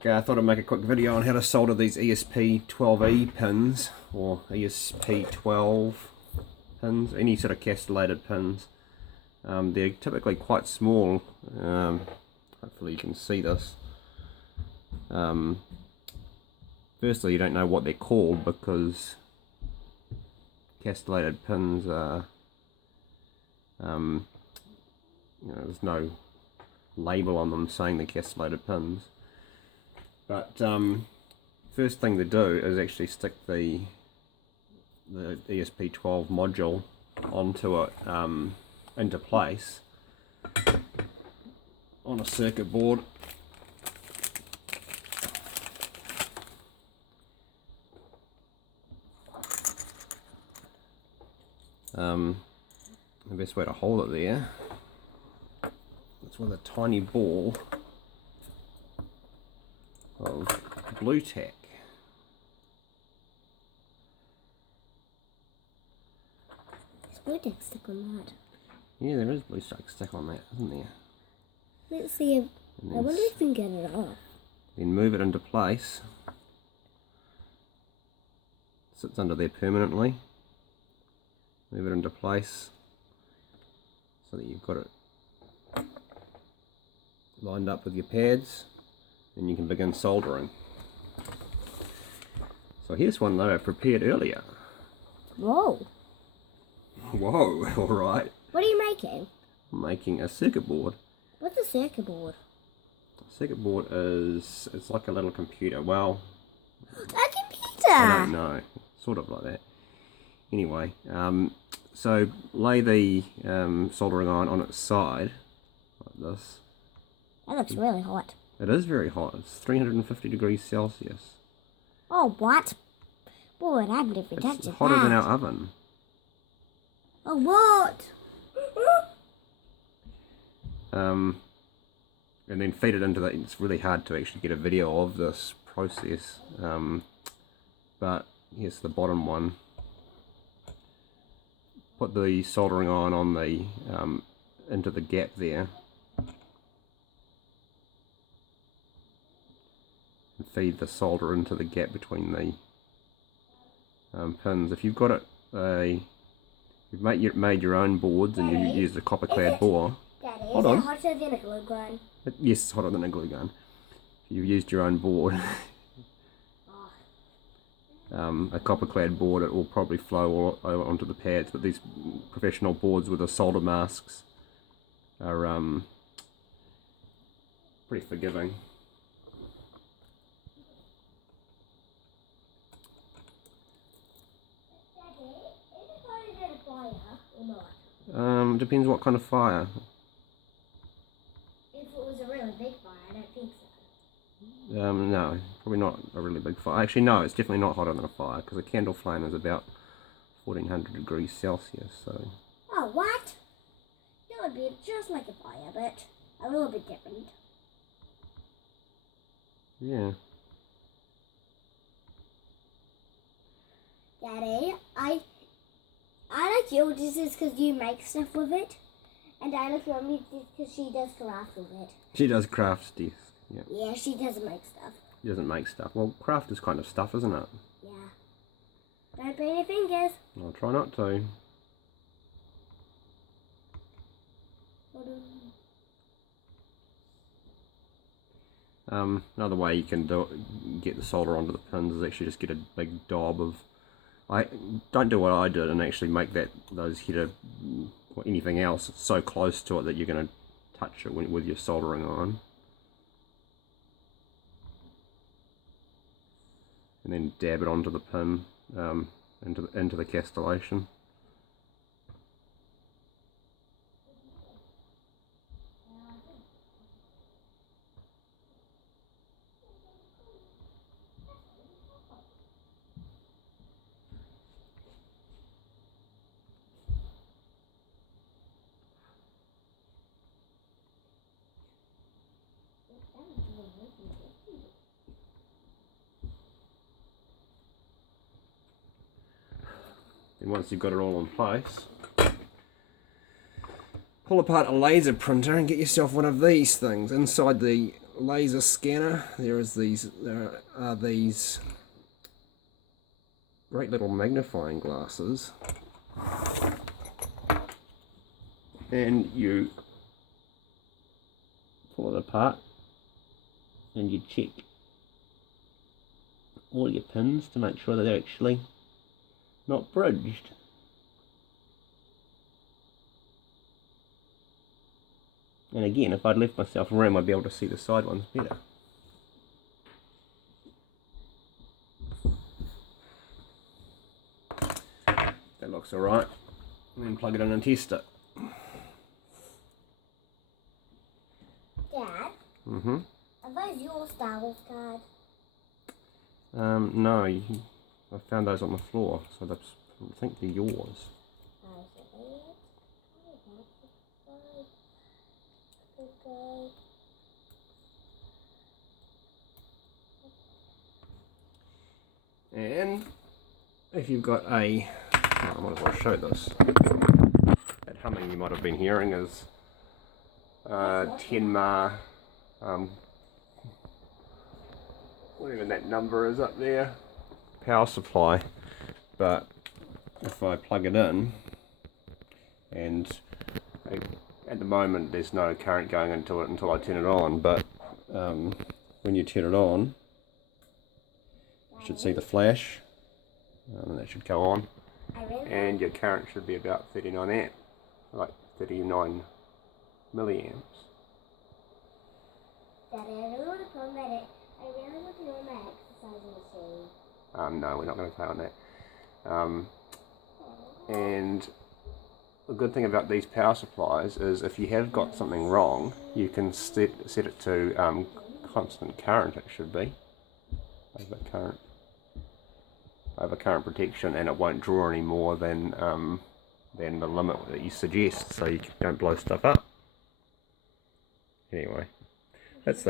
Okay, I thought I'd make a quick video on how to solder these ESP12E pins, or ESP12 pins, any sort of castellated pins. They're typically quite small. Hopefully you can see this. Firstly, you don't know what they're called because castellated pins are, there's no label on them saying they're castellated pins. But first thing to do is actually stick the ESP12 module onto it, into place on a circuit board. The best way to hold it there is with a tiny ball of blue tack. There's blue tack stick on that. Yeah, there is blue tack stick on that, isn't there? Let's see if, I wonder if we can get it off. Then move it into place. Sits under there permanently. Move it into place so that you've got it lined up with your pads, and you can begin soldering. So here's one that I prepared earlier. Whoa! Whoa, alright. What are you making? I'm making a circuit board. What's a circuit board? A circuit board is, it's like a little computer. Well, A computer! I don't know. Sort of like that. Anyway, so lay the soldering iron on its side, like this. That looks really hot. It is very hot. It's 350 degrees Celsius. Oh, what? Boy, I've never touched It's that. hotter than our oven. Oh, what? And then feed it into that. It's really hard to actually get a video of this process. But here's the bottom one. Put the soldering iron on the into the gap there, and feed the solder into the gap between the pins. If you've got it, you've made your own boards and you use a copper clad bore. Daddy, Hold on. Is it hotter than a glue gun? Yes, it's hotter than a glue gun. If you've used your own board. A copper clad board, it will probably flow all onto the pads, but these professional boards with the solder masks are pretty forgiving. Daddy, is it hotter than a fire or not? Depends what kind of fire. If it was a really big fire, I don't think so. No, probably not a really big fire. Actually, no, it's definitely not hotter than a fire, because a candle flame is about 1400 degrees Celsius, so... Oh, what? It would be just like a fire, but a little bit different. Yeah. Daddy, I like your dishes because you make stuff with it, and I like Mommy because she does craft with it. She does craft stuff. Yeah. Yeah, she doesn't make stuff. She doesn't make stuff. Well, craft is kind of stuff, isn't it? Yeah. Don't burn your fingers. I'll try not to. Another way you can get the solder onto the pins is actually just get a big daub of... Don't do what I did and actually make those header or anything else so close to it that you're going to touch it with your soldering iron. And then dab it onto the pin, into the castellation. And once you've got it all in place, pull apart a laser printer and get yourself one of these things. Inside the laser scanner. There are these great little magnifying glasses, and you pull it apart and you check all your pins to make sure that they're actually not bridged. And again, if I'd left myself room, I'd be able to see the side ones better. That looks alright. And then plug it in and test it. Dad? Mm-hmm. Are those your Star Wars cards? No, I found those on the floor, so I think they're yours. And if you've got I might as well show this. That humming you might have been hearing is 10 mAh, whatever that number is up there, power supply. But if I plug it in, and at the moment there's no current going into it until I turn it on, but when you turn it on, you should see the flash, and that should go on, and your current should be about 39 amp, like 39 milliamps. Daddy, I really want to put on that. I really want to do my exercising machine. No, we're not going to play on that. And the good thing about these power supplies is if you have got something wrong, you can set it to constant current. It should be over current protection, and it won't draw any more than the limit that you suggest, so you don't blow stuff up. Anyway, that's that.